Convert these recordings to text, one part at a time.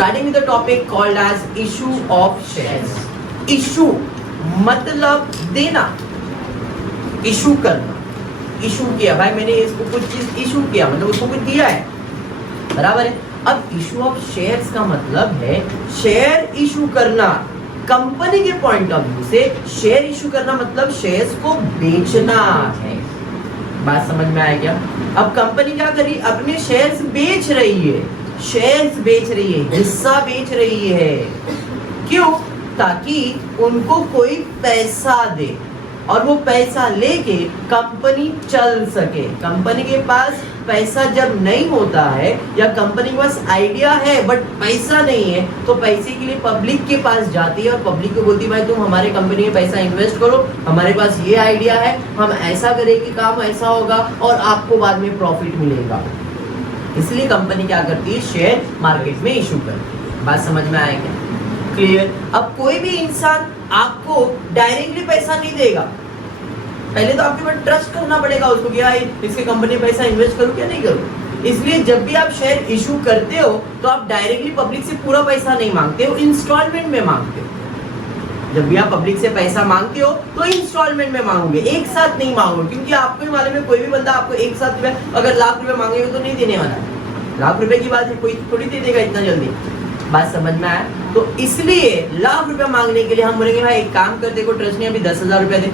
Starting with the topic called as issue of shares. Issue मतलब देना, issue करना, issue किया भाई मैंने इसको कुछ चीज इशू किया मतलब उसको कुछ दिया है, बराबर है। अब इशू ऑफ शेयर्स का मतलब है शेयर इशू करना। कंपनी के पॉइंट ऑफ व्यू से शेयर इशू करना मतलब शेयर्स को बेचना है। बात समझ में आया क्या? अब कंपनी क्या करी, अपने शेयर्स बेच रही है, शेयर्स बेच रही है, हिस्सा बेच रही है। क्यों? ताकि उनको कोई पैसा दे और वो पैसा लेके कंपनी चल सके। कंपनी के पास पैसा जब नहीं होता है या कंपनी के पास आइडिया है बट पैसा नहीं है तो पैसे के लिए पब्लिक के पास जाती है और पब्लिक को बोलती है भाई तुम हमारे कंपनी में पैसा इन्वेस्ट करो, हमारे पास ये आइडिया है, हम ऐसा करेंगे, काम ऐसा होगा और आपको बाद में प्रॉफिट मिलेगा। इसलिए कंपनी क्या करती है, शेयर मार्केट में इशू करती है। बात समझ में आया क्या? क्लियर? अब कोई भी इंसान आपको डायरेक्टली पैसा नहीं देगा, पहले तो आपके ऊपर ट्रस्ट करना पड़ेगा उसको कि यार इसके कंपनी में पैसा इन्वेस्ट करूं क्या नहीं करूं। इसलिए जब भी आप शेयर इशू करते हो तो आप डायरेक्टली पब्लिक से पूरा पैसा नहीं मांगते हो, इंस्टॉलमेंट में मांगते हो। जब भी आप पब्लिक से पैसा मांगते हो तो इंस्टॉलमेंट में मांगोगे, एक साथ नहीं मांगोगे, क्योंकि आपको ही मालूम है कोई भी बंदा आपको एक साथ रुपया अगर लाख रुपए मांगेगा तो नहीं देने वाला। लाख रुपए की बात है, कोई थोड़ी दे देगा इतना जल्दी। बात समझ में आया? तो इसलिए लाख रुपया मांगने के लिए हम बोलेंगे भाई एक काम करते को ट्रस्ट नहीं अभी 10,000 रुपया दे,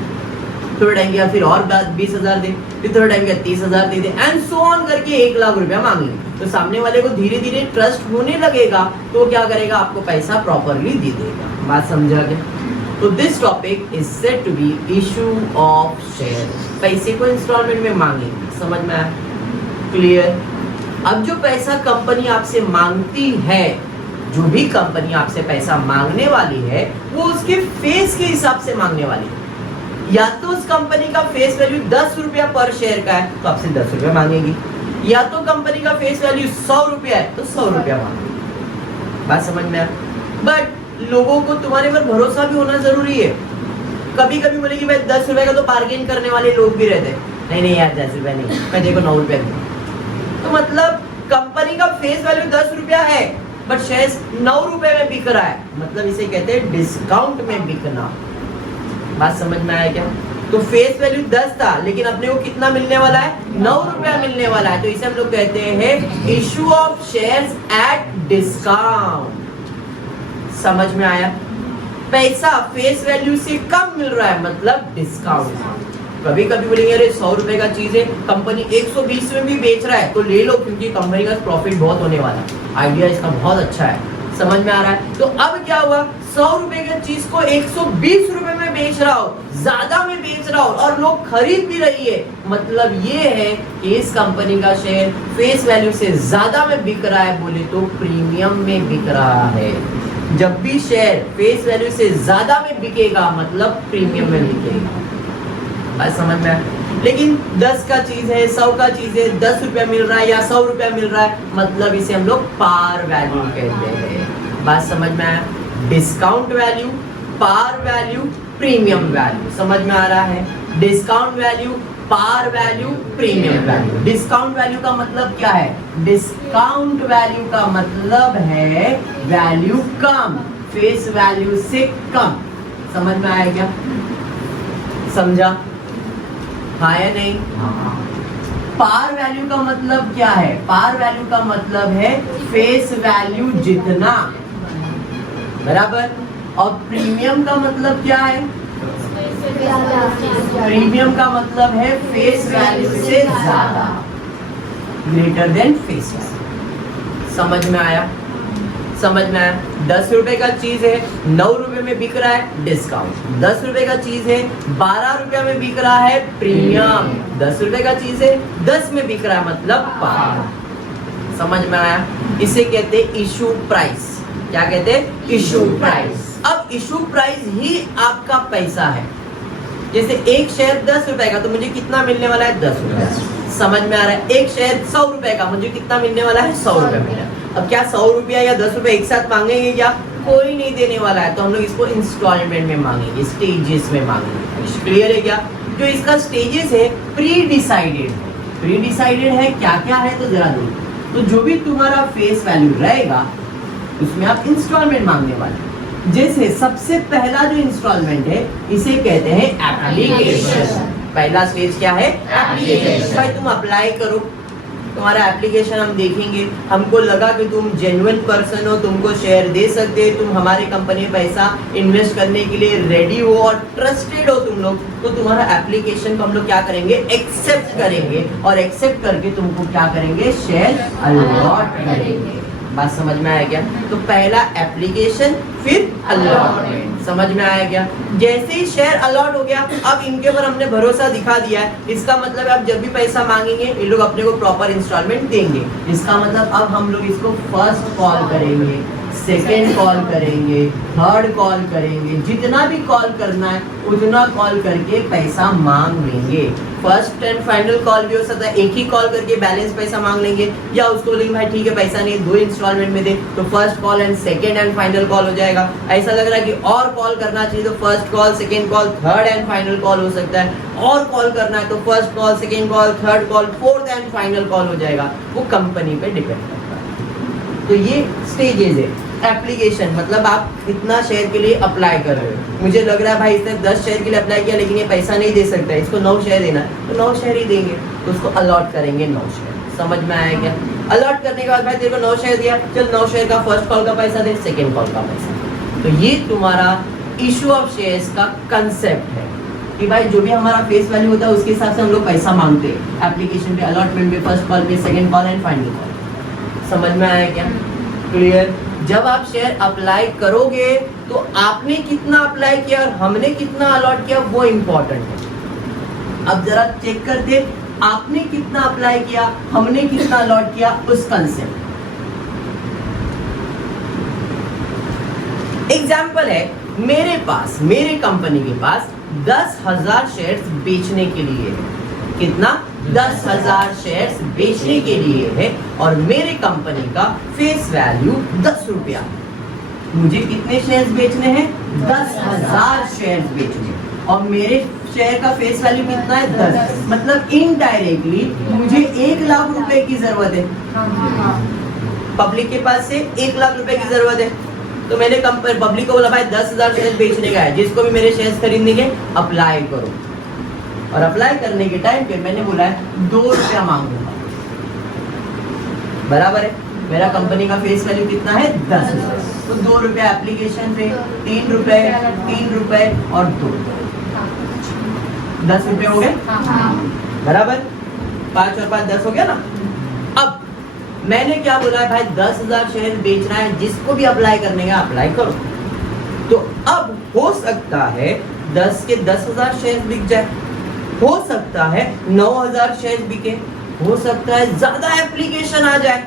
थोड़ा टाइम किया फिर और 20,000 दे, फिर थोड़ा टाइम किया 30,000 दे एंड सो ऑन करके 1 लाख रुपया मांग ले। तो सामने वाले को धीरे धीरे ट्रस्ट होने लगेगा तो वो क्या करेगा, आपको पैसा प्रॉपरली दे देगा। बात समझा क्या? तो this topic is said to be issue of share. पैसे को इंस्टॉलमेंट में मांगे, समझ में आया? क्लियर? अब जो पैसा कंपनी आपसे मांगती है, जो भी कंपनी आपसे पैसा मांगने वाली है वो उसके फेस के हिसाब से मांगने वाली है। या तो उस कंपनी का फेस वैल्यू 10 रुपया पर शेयर का है तो आपसे 10 रुपया मांगेगी, या तो कंपनी का फेस वैल्यू 100 रुपया है तो 100 रुपया मांगेगी। बात समझ में आया? बट लोगों को तुम्हारे पर भरोसा भी होना जरूरी है। कभी कभी बोलेगी भाई 10 रुपए का तो बार्गेन करने वाले लोग भी रहते हैं, नहीं यार 10 रुपया नहीं, मैं देखो 9 रुपया दूंगा। तो मतलब कंपनी का फेस वैल्यू 10 रुपया है बट शेयर 9 रुपए में बिक रहा है, मतलब इसे कहते हैं डिस्काउंट में बिकना। बात समझ में आया क्या? तो फेस वैल्यू 10 था लेकिन अपने को कितना मिलने वाला है, 9 रुपया मिलने वाला है। तो इसे हम लोग कहते हैं issue of shares at discount. समझ में आया? पैसा फेस वैल्यू से कम मिल रहा है मतलब डिस्काउंट। कभी कभी बोलेंगे अरे 100 रुपए का चीज है कंपनी 120 में भी बेच रहा है तो ले लो क्योंकि कंपनी का प्रॉफिट बहुत होने वाला है, आइडिया इसका बहुत अच्छा है। समझ में आ रहा है? तो अब क्या हुआ, 100 रुपए की चीज को 120 रुपए में बेच रहा हो, ज्यादा में बेच रहा हो और लोग खरीद भी रही है, मतलब ये है कि इस कंपनी का शेयर फेस वैल्यू से ज्यादा में बिक रहा है, बोले तो प्रीमियम में बिक रहा है। जब भी शेयर फेस वैल्यू से ज्यादा में बिकेगा मतलब प्रीमियम में बिकेगा। बात समझ में आया? लेकिन 10 का चीज है, 100 का चीज है, 10 रुपया मिल रहा है या 100 रुपया मिल रहा है, मतलब इसे हम लोग पार वैल्यू कहते हैं। बात समझ में आया? Discount value, par value, premium value. समझ में आ रहा है? Discount value, par value, premium value. Discount value का मतलब क्या है? डिस्काउंट वैल्यू का मतलब है वैल्यू कम, फेस वैल्यू से कम। समझ में आया क्या? समझा? हाँ या नहीं? पार वैल्यू का मतलब क्या है? पार वैल्यू का मतलब है फेस वैल्यू जितना, बराबर। और प्रीमियम का मतलब क्या है? प्रीमियम का मतलब है फेस वैल्यू से ज्यादा, ग्रेटर देन फेस वैल्यू। समझ में आया? समझ में आया? 10 रुपए का चीज है 9 रुपए में बिक रहा है डिस्काउंट, 10 रुपए का चीज है 12 रुपया में बिक रहा है प्रीमियम, 10 रुपए का चीज है 10 में बिक रहा है मतलब पार। समझ में आया? इसे कहते हैं इशू प्राइस। क्या कहते हैं? Issue price. अब इशू प्राइस ही आपका पैसा है। जैसे एक शेयर 10 रुपए का तो मुझे कितना मिलने वाला है, 10 रुपया। समझ में आ रहा है? एक शेयर 100 रुपए का, मुझे कितना मिलने वाला है, 100 रुपया मिला। अब क्या 100 रुपया या 10 रुपए एक साथ मांगेंगे क्या? कोई नहीं देने वाला है, तो हम लोग इसको इंस्टॉलमेंट में मांगेंगे, स्टेजेस में मांगेंगे। क्लियर है क्या? जो इसका स्टेजेस है प्री डिसाइडेड है। प्री डिसाइडेड है क्या क्या है तो जरा दो। तो जो भी तुम्हारा फेस वैल्यू रहेगा उसमें आप इंस्टॉलमेंट मांगने वाले। जैसे सबसे पहला जो इंस्टॉलमेंट है इसे कहते हैं एप्लीकेशन। पहला स्टेज क्या है? एप्लीकेशन। भाई तुम अप्लाई करो, तुम्हारा एप्लीकेशन हम देखेंगे, हमको लगा कि तुम जेन्युइन पर्सन हो, तुमको शेयर दे सकते, तुम हमारी कंपनी में पैसा इन्वेस्ट करने के लिए रेडी हो और ट्रस्टेड हो तुम लोग, तो तुम्हारा एप्लीकेशन को हम लोग क्या करेंगे? एक्सेप्ट करेंगे, और एक्सेप्ट करके तुमको क्या करेंगे? शेयर अलॉट करेंगे। बात समझ में आया क्या? तो पहला एप्लीकेशन, फिर अलॉटमेंट। समझ में आया क्या? जैसे ही शेयर अलॉट हो गया, अब इनके ऊपर हमने भरोसा दिखा दिया है, इसका मतलब अब जब भी पैसा मांगेंगे ये लोग अपने को प्रॉपर इंस्टॉलमेंट देंगे। इसका मतलब अब हम लोग इसको फर्स्ट कॉल करेंगे, सेकेंड कॉल करेंगे, थर्ड कॉल करेंगे, जितना भी कॉल करना है उतना कॉल करके पैसा मांग लेंगे। फर्स्ट एंड फाइनल कॉल भी हो सकता है, एक ही कॉल करके बैलेंस पैसा मांग लेंगे, या उसको बोलेंगे भाई ठीक है पैसा नहीं, 2 इंस्टॉलमेंट में दे, तो first call and second and final call हो जाएगा। ऐसा लग रहा है कि और कॉल करना चाहिए तो first call, second call, third and final call हो सकता है। और कॉल करना है तो first call, second call, third call, fourth and final call हो जाएगा। वो कंपनी पे डिपेंड करता है। तो ये स्टेजेस है। एप्लीकेशन मतलब आप कितना शेयर के लिए अप्लाई कर रहे हो। मुझे लग रहा है भाई इसने 10 शेयर के लिए अप्लाई किया लेकिन ये पैसा नहीं दे सकता है, इसको 9 शेयर देना है, तो 9 शेयर ही देंगे, तो उसको अलॉट करेंगे 9 शेयर। समझ में आया क्या? अलॉट करने के बाद भाई तेरे को 9 शेयर दिया, चल 9 शेयर का फर्स्ट कॉल का पैसा दे, सेकेंड कॉल का पैसा। तो ये तुम्हारा इशू ऑफ शेयर्स का कंसेप्ट है कि भाई जो भी हमारा फेस वैल्यू होता है उसके हिसाब से हम लोग पैसा मांगते हैं एप्लीकेशन पे, अलॉटमेंट पे, फर्स्ट कॉल पे, second call and final call. समझ में आया क्या? क्लियर? जब आप शेयर अप्लाई करोगे तो आपने कितना अप्लाई किया और हमने कितना अलॉट किया वो इंपॉर्टेंट है। अब जरा चेक करते, आपने कितना अप्लाई किया, हमने कितना अलॉट किया, उस कंसेप्ट। एग्जाम्पल है, मेरे पास, मेरे कंपनी के पास 10,000 शेयर्स बेचने के लिए है। कितना? 10,000 शेयर्स बेचने के लिए है और मेरे कंपनी का फेस वैल्यू 10 रुपया। मुझे कितने शेयर्स बेचने हैं? 10,000 शेयर्स बेचने, और मेरे शेयर का फेस वैल्यू कितना है? 10। मतलब इनडायरेक्टली मुझे 1 लाख रुपए की जरूरत है। पब्लिक के पास से 1 लाख रुपए की जरूरत है, तो मैंने पब्लिक को बोला भाई 10,000 शेयर बेचने का है, जिसको भी मेरे शेयर्स खरीदने के अप्लाई करो। और अप्लाई करने के टाइम पे मैंने बोला है 2 रुपया मांगूंगा, बराबर है। मेरा कंपनी का फेस वैल्यू कितना है? 10,000। तो 2 रुपया एप्लीकेशन पे, 3 रुपए, 3 रुपए और 2, 10 रुपए हो गए, बराबर। 5 और 5 10 हो गया ना। अब मैंने क्या बोला है भाई 10,000 शेयर बेचना है, जिसको भी अप्लाई करने का अप्लाई करो। तो अब हो सकता है 10 के 10,000 शेयर बिक जाए, हो सकता है 9,000 शेयर बिके, हो सकता है ज्यादा एप्लीकेशन आ जाए।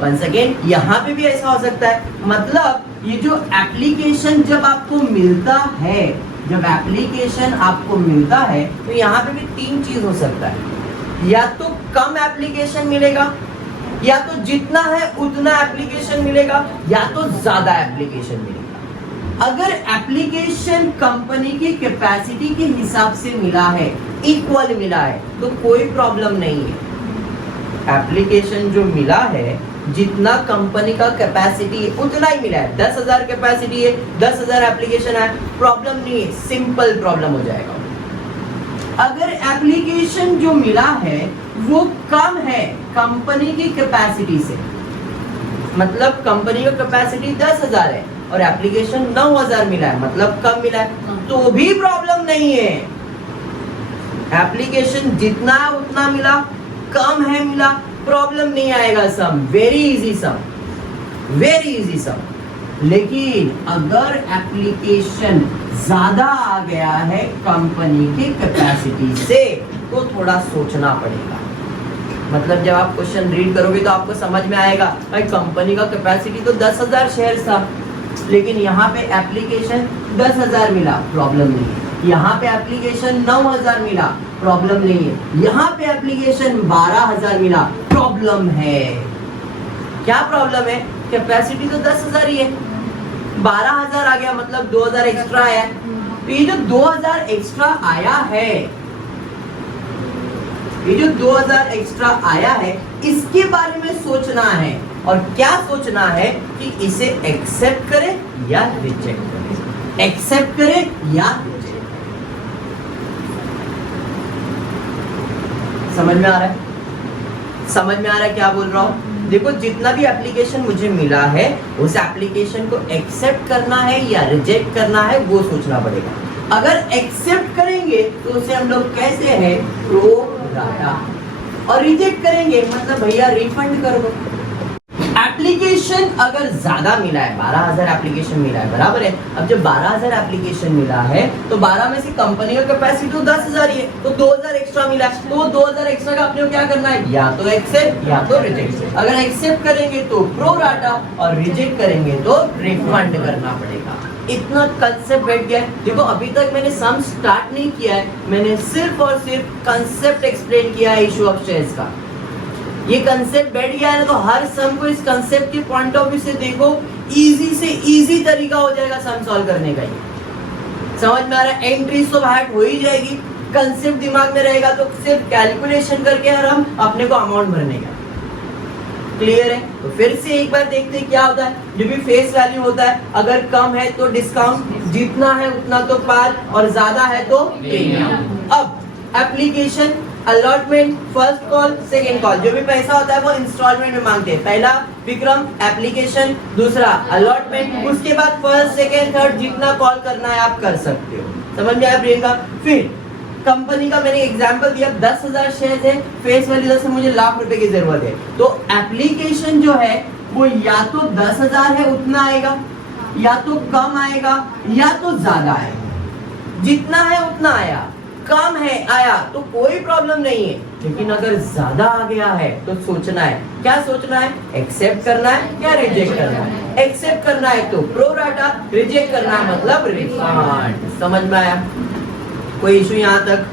वंस अगेन यहाँ पे भी ऐसा हो सकता है। मतलब ये जो एप्लीकेशन जब आपको मिलता है, जब एप्लीकेशन आपको मिलता है तो यहाँ पे भी 3 चीज हो सकता है। या तो कम एप्लीकेशन मिलेगा, या तो जितना है उतना एप्लीकेशन मिलेगा, या तो ज्यादा एप्लीकेशन मिलेगा। अगर एप्लीकेशन कंपनी की कैपेसिटी के हिसाब से मिला है, इक्वल मिला है, तो कोई प्रॉब्लम नहीं है। एप्लीकेशन जो मिला है, जितना कंपनी का कैपेसिटी है उतना ही मिला है। 10,000 कैपेसिटी है, 10,000 एप्लीकेशन है, प्रॉब्लम नहीं है, सिंपल प्रॉब्लम हो जाएगा। अगर एप्लीकेशन जो मिला है वो कम है कंपनी की कैपेसिटी से, मतलब कंपनी का कैपेसिटी 10,000 है और एप्लीकेशन 9,000 मिला है, मतलब कम मिला है, तो भी प्रॉब्लम नहीं है। एप्लीकेशन जितना है उतना मिला, कम है मिला, प्रॉब्लम नहीं आएगा। सम वेरी इजी सम, वेरी इजी सम। लेकिन अगर एप्लीकेशन ज्यादा आ गया है कंपनी की कैपेसिटी से, तो थोड़ा सोचना पड़ेगा। मतलब जब आप क्वेश्चन रीड करोगे तो आपको समझ में आएगा भाई कंपनी का कैपेसिटी तो 10,000 शेयर था, लेकिन यहाँ पे एप्लीकेशन 10,000 मिला, प्रॉब्लम नहीं है। यहाँ पे एप्लीकेशन 9,000 मिला, प्रॉब्लम नहीं है। यहाँ पे एप्लीकेशन 12,000 मिला, प्रॉब्लम है। क्या प्रॉब्लम है? कैपेसिटी तो 10,000 ही है, 12,000 आ गया, मतलब 2,000 एक्स्ट्रा आया। तो ये जो 2,000 एक्स्ट्रा आया है, ये जो 2,000 एक्स्ट्रा आया है, इसके बारे में सोचना है और क्या सोचना है कि इसे एक्सेप्ट करे या रिजेक्ट करे, एक्सेप्ट करे या रिजेक्ट करे। समझ में आ रहा है? समझ में आ रहा है क्या बोल रहा हूं? देखो, जितना भी एप्लीकेशन मुझे मिला है उस एप्लीकेशन को एक्सेप्ट करना है या रिजेक्ट करना है वो सोचना पड़ेगा। अगर एक्सेप्ट करेंगे तो उसे हम लोग कैसे है, प्रो राटा, और रिजेक्ट करेंगे मतलब भैया रिफंड कर दो। एप्लीकेशन अगर ज्यादा मिला है, 12,000 एप्लीकेशन मिला है, बराबर है। अब जब 12,000 एप्लीकेशन मिला है तो 12 में से कंपनी का कैपेसिटी तो 10,000 ही है, तो 2,000 एक्स्ट्रा मिला है, तो 2,000 एक्स्ट्रा का अपने को क्या करना है, या तो एक्सेप्ट या तो रिजेक्ट। अगर एक्सेप्ट करेंगे तो प्रो राटा और रिजेक्ट करेंगे तो रिफंड करना पड़ेगा। इतना कंसेप्ट बैठ गया है। देखो, अभी तक मैंने सम स्टार्ट नहीं किया है, मैंने सिर्फ और सिर्फ कंसेप्ट एक्सप्लेन किया है इशू ऑफ शेयर्स का। ये कंसेप्ट बैठ गया है ना, तो हर सम को इस कंसेप्ट के पॉइंट ऑफ व्यू से देखो, इजी से इजी तरीका हो जाएगा सम सॉल्व करने का। ये समझ में आ रहा है? एंट्रीज तो बाहर हो ही जाएगी, कंसेप्ट दिमाग में रहेगा तो सिर्फ कैलकुलेशन करके और हम अपने को अमाउंट भरने का। क्लियर है? तो फिर से एक बार देखते हैं क्या होता है। जो भी फेस वैल्यू होता है, अगर कम है तो डिस्काउंट, जितना है उतना तो पार, और ज्यादा है तो प्रीमियम। अब application, allotment, first call, second call, जो भी पैसा होता है वो इंस्टॉलमेंट में मांगते हैं। पहला विक्रम एप्लीकेशन, दूसरा अलॉटमेंट, उसके बाद फर्स्ट, सेकेंड, थर्ड, जितना कॉल करना है आप कर सकते हो। समझ में आया प्रियंका? फिर कंपनी का मैंने एग्जांपल दिया, 10,000 शेयर है, फेस वैल्यू 10 है, मुझे लाख रुपए की जरूरत है, तो एप्लीकेशन जो है वो या तो 10,000 है उतना आएगा, या तो कम आएगा, या तो ज्यादा आएगा। जितना है उतना आया, कम है आया तो कोई प्रॉब्लम नहीं है, लेकिन अगर ज्यादा आ गया है तो सोचना है, क्या सोचना है, एक्सेप्ट करना है क्या रिजेक्ट करना है। एक्सेप्ट करना है तो प्रो राटा, रिजेक्ट करना है मतलब रिफंड। समझ में आया? कोई इशू यहाँ तक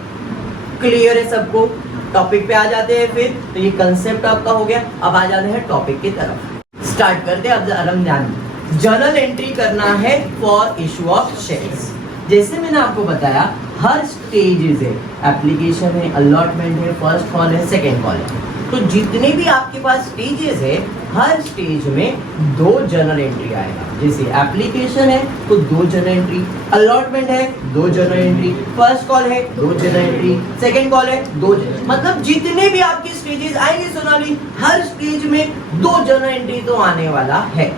क्लियर है सबको? टॉपिक पे आ जाते हैं फिर। तो ये कंसेप्ट आपका हो गया, अब आ जाते हैं टॉपिक की तरफ। स्टार्ट करते हैं। अब आराम ध्यान, जर्नल एंट्री करना है फॉर इशू ऑफ शेयर्स। जैसे मैंने आपको बताया, हर स्टेजेस है, एप्लीकेशन है, अलॉटमेंट है, फर्स्ट कॉल है, सेकेंड कॉल है। तो जितने भी आपके पास स्टेजेस है, हर स्टेज में 2 जर्नल एंट्री आएगा। जैसे एप्लीकेशन है तो 2 जर्नल एंट्री, अलॉटमेंट है 2 जर्नल एंट्री, फर्स्ट कॉल है 2 जर्नल एंट्री, सेकेंड कॉल है 2 जर्नल, मतलब जितने भी आपके स्टेजेस आएंगे सोनाली, हर स्टेज में 2 जर्नल एंट्री तो आने वाला है।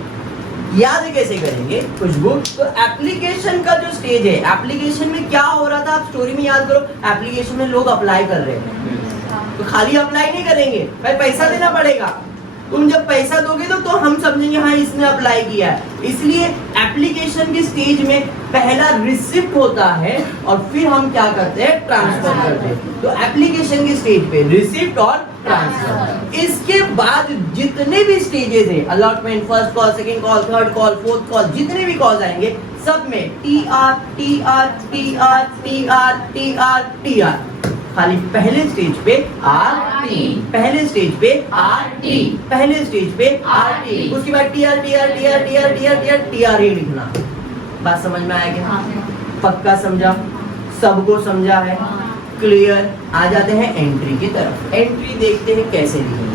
याद कैसे करेंगे खुशबू? तो एप्लीकेशन का जो स्टेज है, एप्लीकेशन में क्या हो रहा था आप स्टोरी में याद करो। एप्लीकेशन में लोग अप्लाई कर रहे हैं, तो खाली अप्लाई नहीं करेंगे भाई, पैसा देना पड़ेगा। तुम जब पैसा दोगे तो हम समझेंगे हाँ इसने अप्लाई किया है। इसलिए एप्लीकेशन के स्टेज में पहला रिसिप्ट होता है और फिर हम क्या करते हैं, ट्रांसफर करते हैं। तो एप्लीकेशन के स्टेज पे रिसिप्ट और ट्रांसफर। इसके बाद जितने भी स्टेजेस हैं, allotment, first call, second call, third call, fourth call, जितने भी कॉल्स आएंगे सब में TR TR TR TR TR TR, खाली पहले स्टेज पे RT, पहले स्टेज पे RT, पहले स्टेज पे RT, उसके बाद TR TR TR TR TR TR TR ही लिखना। बात समझ में आया क्या? पक्का समझा? सबको समझा है? क्लियर? आ जाते हैं एंट्री की तरफ। एंट्री देखते हैं कैसे लिखेंगे।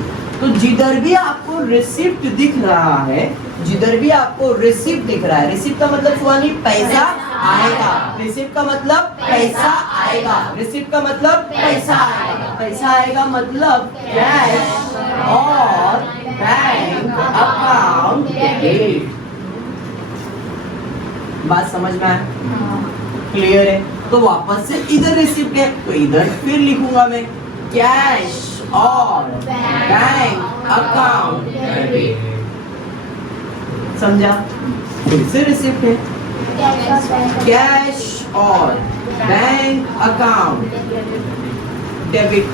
तो जिधर भी आपको रिसिप्ट दिख रहा है, जिधर भी आपको रिसिप्ट दिख रहा है, रिसिप्ट का मतलब सुहानी पैसा आएगा, रिसिप्ट का मतलब पैसा आएगा, रिसिप्ट का मतलब पैसा आएगा, पैसा आएगा मतलब कैश और बैंक अकाउंट डेबिट। बात समझ में आया? क्लियर है? तो वापस से इधर रिसिप्ट है तो इधर फिर लिखूंगा मैं कैश और बैंक अकाउंट डेबिट। समझा? फिर से रिसिप्ट है, कैश और बैंक अकाउंट डेबिट।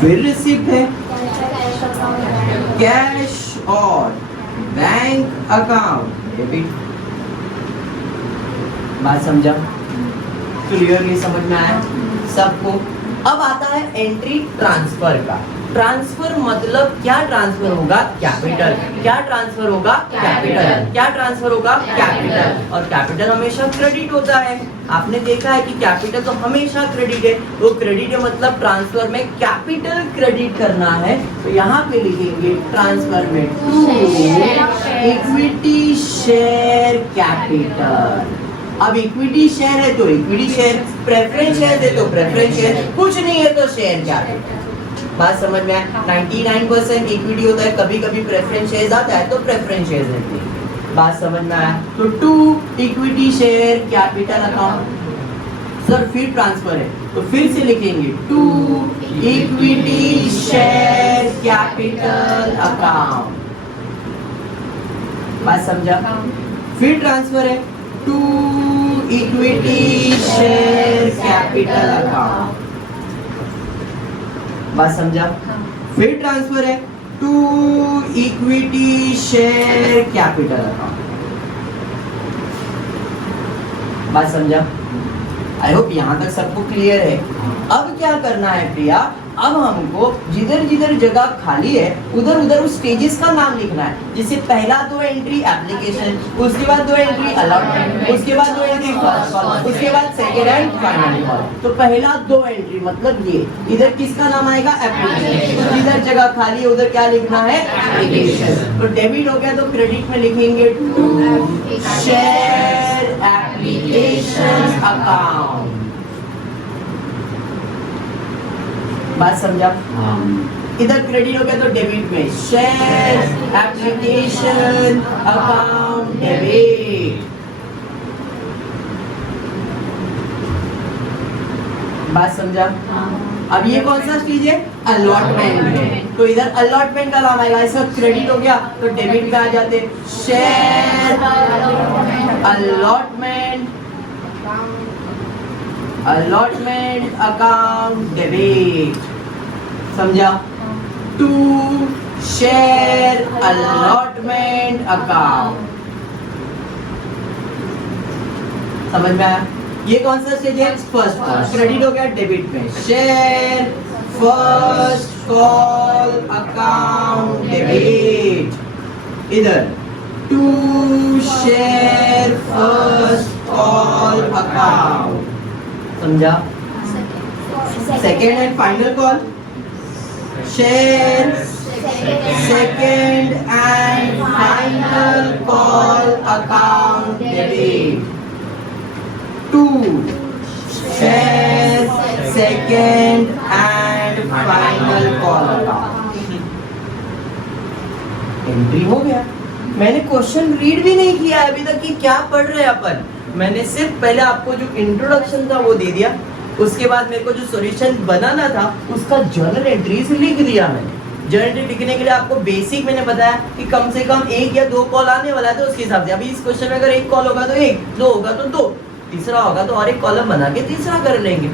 फिर रिसिप्ट है, कैश और बैंक अकाउंट डेबिट। बात समझा? क्लियरली समझ में आया सबको? अब आता है एंट्री ट्रांसफर का। ट्रांसफर मतलब क्या ट्रांसफर होगा? कैपिटल। क्या ट्रांसफर होगा? कैपिटल। क्या ट्रांसफर होगा? कैपिटल। और कैपिटल हमेशा क्रेडिट होता है। आपने देखा है कि कैपिटल तो हमेशा क्रेडिट है, तो क्रेडिट है मतलब ट्रांसफर में कैपिटल क्रेडिट करना है, तो यहाँ पे लिखेंगे ट्रांसफर में टू इक्विटी शेयर कैपिटल। अब इक्विटी शेयर है तो इक्विटी शेयर, प्रेफरेंस शेयर है तो प्रेफरेंस शेयर, कुछ नहीं है तो शेयर कैपिटल। बात समझ में आया? 99% इक्विटी होता है, कभी कभी प्रेफरेंस शेयर आता है तो प्रेफरेंस शेयर रहते हैं। बात समझ में आया? तो to equity share capital account. Sir फिर ट्रांसफर है तो फिर से लिखेंगे to equity share capital account. बात समझा? फिर ट्रांसफर है to equity share capital account. बात समझा? फिर ट्रांसफर है to equity share capital account. बात समझा? आई होप यहां तक सबको क्लियर है। अब क्या करना है प्रिया? अब हमको जिधर जिधर जगह खाली है उधर उधर उस स्टेजेस का नाम लिखना है। जैसे पहला 2 एंट्री एप्लीकेशन, उसके बाद 2 एंट्री अलॉटमेंट, उसके बाद 2 एंट्री फर्स्ट कॉल, उसके बाद सेकेंड एंड फाइनल कॉल। तो पहला 2 एंट्री मतलब ये, इधर किसका नाम आएगा? एप्लीकेशन। जिधर जगह खाली है उधर क्या लिखना है? एप्लीकेशन। तो डेबिट हो गया तो क्रेडिट में लिखेंगे टू शेयर एप्लीकेशन अकाउंट। बात समझा? इधर क्रेडिट हो गया तो डेबिट में शेयर एप्लीकेशन अकाउंट डेबिट। बात समझा? अब ये कौन सा स्टेज है? अलॉटमेंट है, तो इधर अलॉटमेंट का नाम आएगा। ऐसा क्रेडिट हो गया तो डेबिट में आ जाते शेयर अलॉटमेंट अकाउंट डेबिट। समझा? To share allotment account. समझ में आया? ये कौन सा स्टेज है? फर्स्ट। क्रेडिट हो गया डेबिट में share first call account debit. इधर to share first call account. समझा? Second and final call share second and final call account debit. To share second and final call account. Entry हो गया। मैंने question read भी नहीं किया अभी तक कि क्या पढ़ रहे हैं अपन। मैंने सिर्फ पहले आपको जो इंट्रोडक्शन था वो दे दिया, उसके बाद मेरे को जो सॉल्यूशन बनाना था उसका जर्नल एंट्रीज लिख दिया मैंने। जर्नल एंट्री लिखने के लिए आपको बेसिक मैंने बताया कि कम से कम 1 या 2 कॉल आने वाला है, तो उसके हिसाब से अभी इस क्वेश्चन में अगर 1 कॉल होगा तो 1, 2 होगा तो 2, तीसरा होगा तो और एक कॉलम बना के तीसरा कर लेंगे।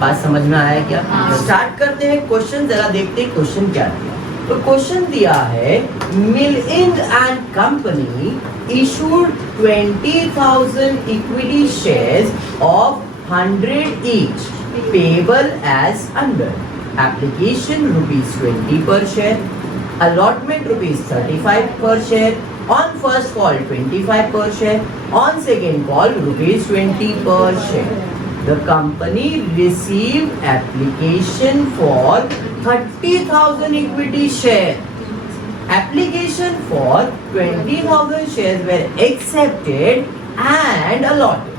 बात समझ में आया क्या? स्टार्ट करते हैं क्वेश्चन, जरा देखते हैं क्वेश्चन क्या दिया। तो क्वेश्चन दिया है Milind and company issued 20,000 equity shares of 100 each payable as under application ₹20 per share, allotment ₹35 per share, on first call 25 per share, on second call ₹20 per share. The company received application for 30,000 equity share. Application for 20,000 shares were accepted and allotted.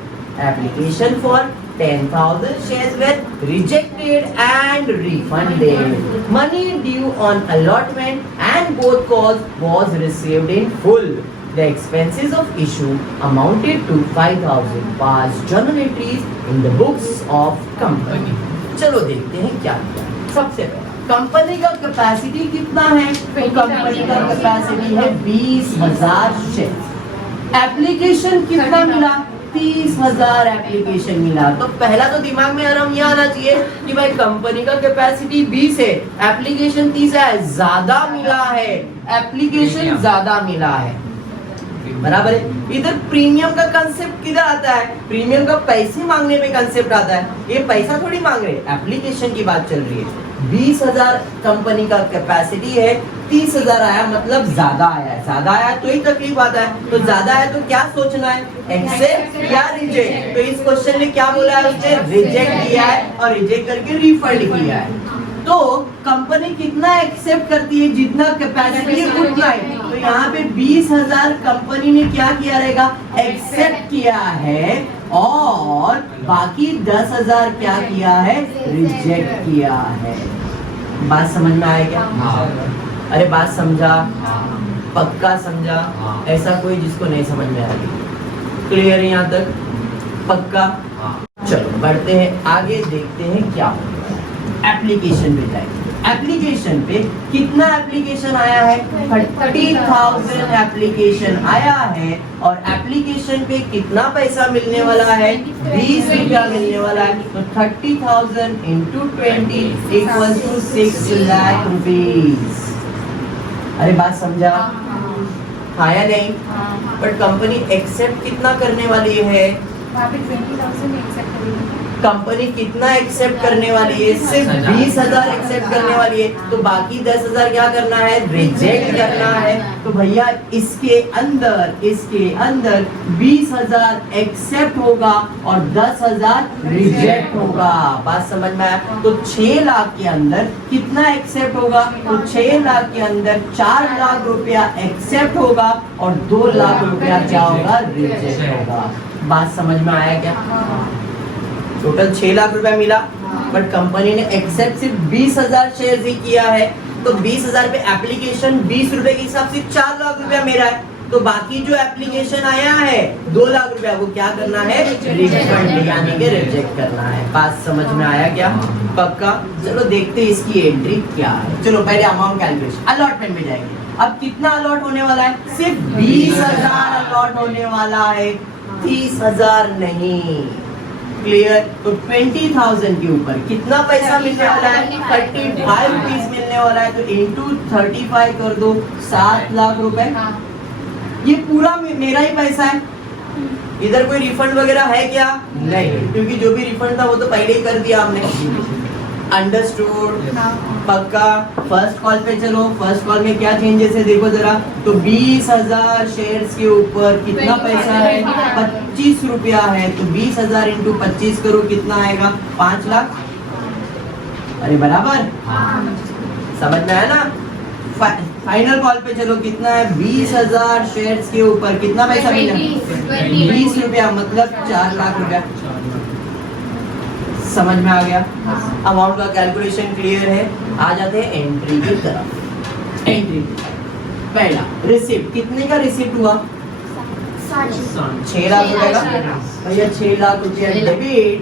Application for 10,000 shares were rejected and refunded. Money due on allotment and both calls was received in full. The expenses of issue amounted to 5,000. Past journal entries in the books of company. चलो देखते हैं क्या किया। सबसे पहले company का capacity कितना है? तो कंपनी का कैपेसिटी है 20,000 शेयर। एप्लीकेशन कितना मिला? 30,000 एप्लीकेशन मिला। तो पहला तो दिमाग में आराम ये आना चाहिए कि भाई कंपनी का कैपेसिटी 20 है, एप्लीकेशन 30 है, ज्यादा मिला है, एप्लीकेशन ज्यादा मिला है। बराबर है। इधर प्रीमियम का कंसेप्ट किधर आता है? प्रीमियम का पैसे मांगने पे कंसेप्ट आता है। ये पैसा थोड़ी मांग रहे, एप्लीकेशन की बात चल रही है। 20,000 कंपनी का कैपेसिटी है, 30,000 आया मतलब ज्यादा आया है। ज्यादा आया तो ही तकलीफ आता है। तो ज्यादा है तो क्या सोचना है, एक्सेप्ट या रिजेक्ट। तो इस क्वेश्चन में क्या बोला है उसने? रिजेक्ट किया है और रिजेक्ट करके रिफंड किया है। तो कंपनी कितना एक्सेप्ट करती है? जितना कैपेसिटी है उतना ही। तो यहाँ पे 20,000 कंपनी ने क्या किया रहेगा? एक्सेप्ट किया है, और बाकी 10,000 क्या किया है? रिजेक्ट किया है। बात समझ में आया क्या? अरे बात समझा? पक्का समझा? ऐसा कोई जिसको नहीं समझ में आएगी? क्लियर है यहाँ तक? पक्का? चलो बढ़ते हैं आगे, देखते हैं क्या होगा। एप्लीकेशन पे जाएंगे। एप्लीकेशन पे कितना एप्लीकेशन आया है? 30,000 एप्लीकेशन आया है। और एप्लीकेशन पे कितना पैसा मिलने वाला है? 20 रुपया मिलने वाला है। तो 30,000 into 20 equals to 6 lakh rupees. अरे बात समझा? हाँ या नहीं? बट कंपनी एक्सेप्ट कितना करने वाली है? कंपनी कितना एक्सेप्ट करने वाली है? सिर्फ 20,000 एक्सेप्ट करने वाली है। तो बाकी 10,000 क्या करना है? रिजेक्ट करना है। तो भैया इसके अंदर 20,000 एक्सेप्ट होगा और 10,000 रिजेक्ट होगा। बात समझ में आया? तो 6 लाख के अंदर कितना एक्सेप्ट होगा? तो 6 लाख के अंदर 4 लाख रुपया एक्सेप्ट होगा और 2 लाख रुपया क्या होगा? रिजेक्ट होगा। बात समझ में आया क्या? टोटल 6 लाख रुपया मिला, बट कंपनी ने एक्सेप्ट सिर्फ 20,000 शेयर ही किया है। तो 20,000 पे एप्लीकेशन 20 रुपए के हिसाब से 4 लाख रुपया मेरा है। तो बाकी जो एप्लीकेशन आया है 2 लाख रुपया, वो क्या करना है? रिफंड यानी कि रिजेक्ट करना है। बात समझ में आया क्या? पक्का? चलो देखते हैं इसकी एंट्री क्या है। चलो पहले अमाउंट कैलकुलेशन, अलॉटमेंट में जाएंगे। अब कितना अलॉट होने वाला है? सिर्फ 20,000 अलॉट होने वाला है, 30,000 नहीं। क्लियर? तो 20,000 के ऊपर कितना पैसा मिलने वाला है? 35 रुपीज मिलने वाला है। तो इंटू 35 कर दो, 7 लाख रुपए। ये पूरा मेरा ही पैसा है। इधर कोई रिफंड वगैरह है क्या? नहीं, क्योंकि जो भी रिफंड था वो तो पहले ही कर दिया हमने। अंडरस्टूड? पक्का? फर्स्ट कॉल पे चलो। फर्स्ट कॉल में क्या चेंजेस है देखो जरा। तो 20,000 शेयर्स के ऊपर कितना पैसा है? 25 रुपया है। तो 20,000 इंटू 25 करो, कितना आएगा? 5 लाख। अरे बराबर? समझ में आया ना? फाइनल कॉल पे चलो, कितना है? 20,000 शेयर्स के ऊपर कितना पैसा मिला? 20 रुपया, मतलब 4 लाख रुपया। समझ में आ गया? अमाउंट का कैलकुलेशन क्लियर है। आ जाते हैं एंट्री की तरफ। एंट्री पहला रिसिप्ट, कितने का रिसिप्ट हुआ? 6 लाख रुपए का। भैया 6 लाख रुपया डेबिट,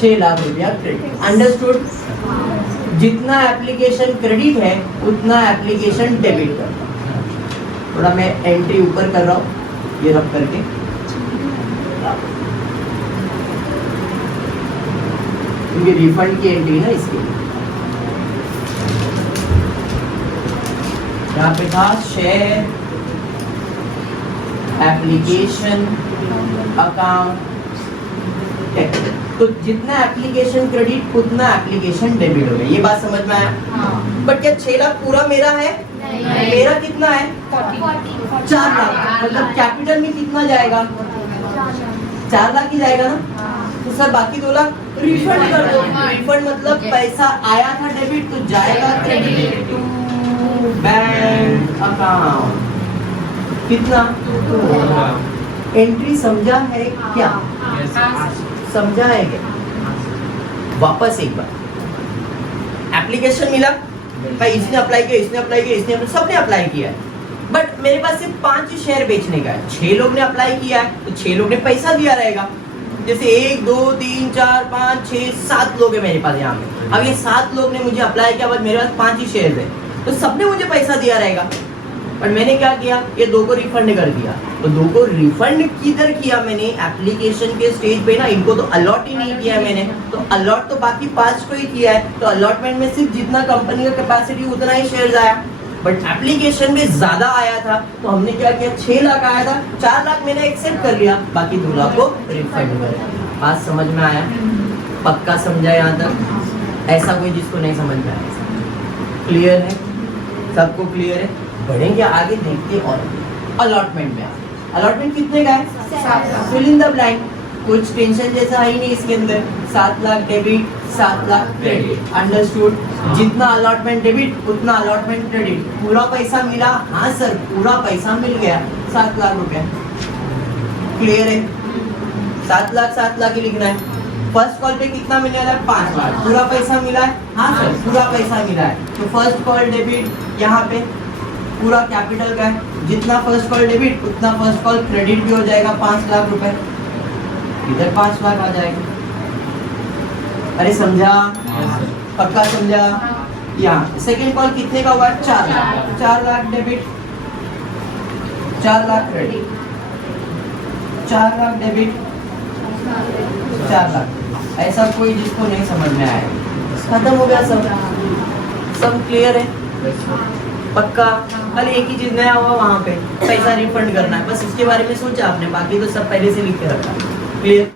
6 लाख रुपया क्रेडिट। अंडरस्टूड? जितना एप्लीकेशन क्रेडिट है उतना एप्लीकेशन डेबिट करता हूं। थोड़ा मैं एंट्री ऊपर कर रहा हूँ, ये रब करके। क्योंकि रिफंड की एंट्री ना इसके यहाँ पे था शेयर एप्लीकेशन अकाउंट। तो जितना एप्लीकेशन क्रेडिट उतना एप्लीकेशन डेबिट हो गया। ये बात समझ में आया? बट क्या 6 लाख पूरा मेरा है? मेरा कितना है? 4 लाख। मतलब कैपिटल में कितना जाएगा? 4 लाख ही जाएगा ना। तो सर बाकी 2 लाख रिफंड कर दो। रिफंड मतलब पैसा आया था डेबिट, तो जाएगा क्रेडिट टू बैंक अकाउंट। कितना? एंट्री समझा है क्या? समझा है क्या? वापस एक बार, एप्लीकेशन मिला भाई, इसने अप्लाई किया, इसने अप्लाई किया, इसने सबने अप्लाई किया है। बट मेरे पास सिर्फ 5 शेयर बेचने का है। 6 लोग ने अप्लाई किया है, तो 6 लोग ने पैसा दिया रहेगा। जैसे 1 2 3 4 5 6 7 लोग है मेरे पास यहाँ पे। अब ये 7 लोग ने मुझे अप्लाई किया, बट मेरे पास 5 ही शेयर है, तो सबने मुझे पैसा दिया रहेगा। पर मैंने क्या किया? ये 2 को रिफंड कर दिया। तो 2 को रिफंड किधर किया मैंने? एप्लीकेशन के स्टेज पे ना। इनको तो अलॉट ही नहीं किया मैंने। तो अलॉट तो बाकी 5 को ही किया है। तो अलॉटमेंट में सिर्फ जितना कंपनी का कैपेसिटी उतना ही शेयर आया। बट एप्लीकेशन में ज्यादा आया था तो हमने क्या किया, 6 लाख आया था, 4 लाख मैंने एक्सेप्ट कर लिया, बाकी 2 लाख को रिफंड कर दिया। बात समझ में आया? पक्का समझा यहाँ तक? ऐसा कोई जिसको नहीं समझ में आया? क्लियर है? सबको क्लियर है? बढ़ेंगे आगे, देखते और अलॉटमेंट में। अलॉटमेंट कितने का है? Fill in the blank. कुछ टेंशन जैसा है ही नहीं इसके अंदर। 7 lakh debit, 7 lakh credit. Understood? जितना अलॉटमेंट डेबिट उतना अलॉटमेंट क्रेडिट। पूरा पैसा मिला? हाँ सर, पूरा पैसा मिल गया, 7 लाख रुपया। क्लियर है? 7 लाख ही लिखना है। फर्स्ट कॉल पे कितना मिलने वाला है? 5 लाख। पूरा पैसा मिला है? हाँ सर, पूरा पैसा मिला है। तो फर्स्ट कॉल डेबिट यहाँ पे पूरा कैपिटल का है, जितना फर्स्ट कॉल डेबिट उतना फर्स्ट कॉल क्रेडिट भी हो जाएगा, 5 लाख रुपए। इधर 5 लाख आ जाएगा। अरे समझा? पक्का समझा? यहाँ सेकेंड कॉल कितने का हुआ? 4 lakh. 4 lakh debit, 4 lakh credit, 4 lakh debit, 4 lakh. ऐसा कोई जिसको नहीं समझ में आया? खत्म हो गया सब क्लियर है? पक्का? खाली एक ही चीज नया हुआ वहाँ पे पैसा रिफंड करना है, बस उसके बारे में सोचा आपने, बाकी तो सब पहले से लिख के रखा। क्लियर?